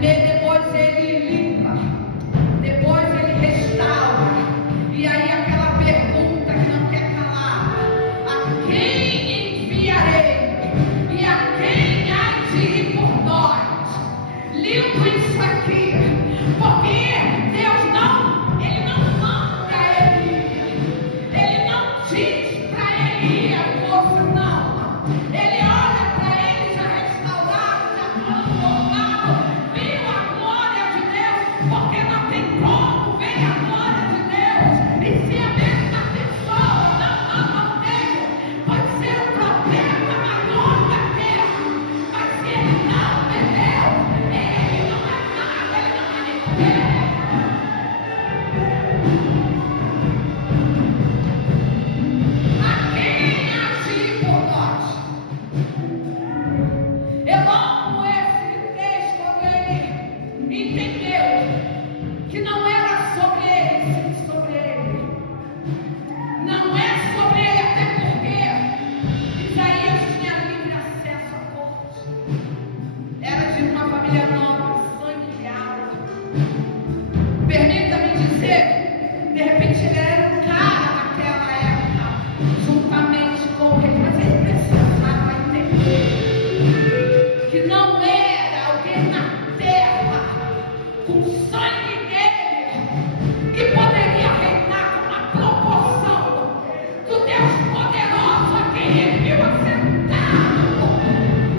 Depois ele limpa, depois ele restaura. E aí aquela pergunta que não quer calar: a quem enviarei? E a quem há de ir por nós? Limpa isso aqui, porque Deus ele não manda Elias, ele não diz para Elias, moça, não. Ele olha para ele já restaurado, já transformado, viu a glória de Deus, porque não tem como ver a glória de Deus e ser a mesma pessoa. Não tem. Pode ser o profeta maior da terra, mas se ele não é Deus, ele não é nada, ele não é ninguém. A quem agir por nós? Eu amo esse texto quando ele entendeu que não era sobre ele, sim sobre ele. Não é sobre ele, até porque Isaías tinha livre acesso à corte. Era de uma família nobre, sangue real. Permita-me dizer, de repente ele era um cara naquela época, juntamente com o rei, mas ele precisava entender que não era alguém na terra com sangue nele que poderia reinar com uma proporção do Deus poderoso a quem ele viu assentado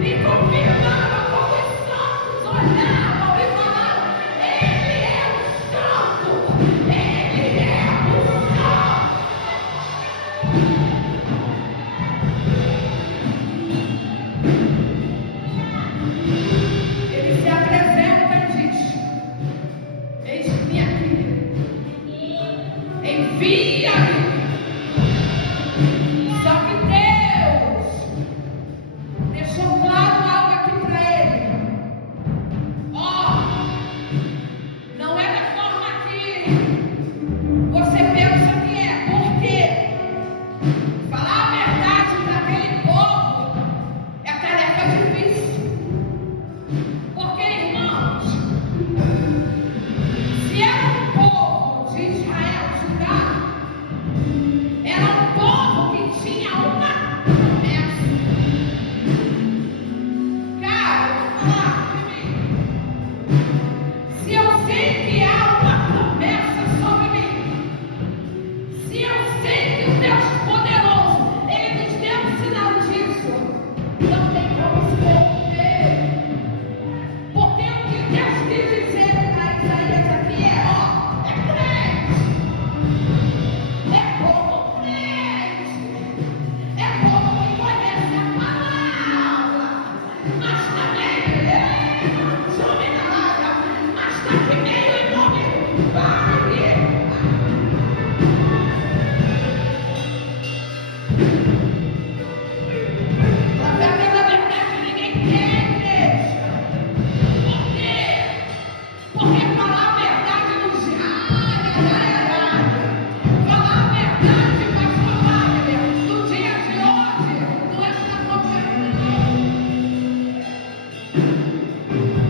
e confirmava como os santos olhavam e falavam: ele é o santo, ele é o santo. Ele se apresenta e diz: eis-me aqui, envia-me. Só que Deus deixou claro algo aqui para ele: ó, não é da forma que você pensa que é, porque falar a verdade para aquele povo é tarefa difícil. Porque, irmãos, se era um povo de Israel, Judá, era um povo que tinha uma promessa. Cara, eu vou falar comigo. Se eu sei que há uma promessa sobre mim, se eu sei que o Deus poderoso, ele nos deu um sinal disso, não tem como esconder. Porque o que Deus quis dizer para Isaías aqui é: ó, é crente, é povo crente, é povo que conhece a palavra, mas também mas está aqui meio em nome do Pai. Profeta da verdade ninguém quer, igreja. Por quê? Porque falar a verdade nos falar a verdade, pastor Wagner, no dia de hoje, não é para qualquer um.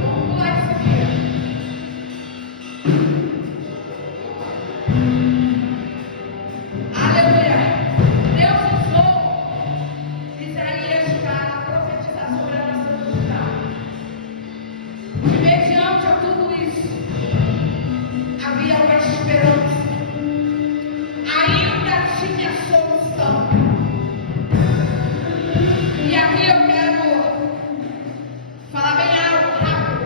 Vamos pular isso aqui. Aleluia. Deus usou Isaías para profetizar sobre a nação de Judá. E mediante a tudo isso, havia uma esperança. Ainda tinha solução. E aqui eu quero falar bem alto, rápido,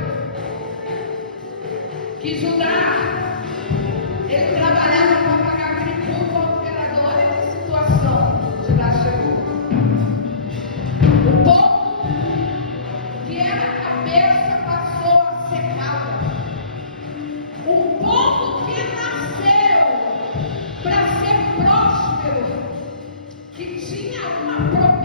que Judá, ele trabalhava para pagar aquele culto ao imperador. Olha que situação Judá chegou. O povo que era a cabeça passou a ser cauda. O povo que nasceu para ser próspero, que tinha uma promessa,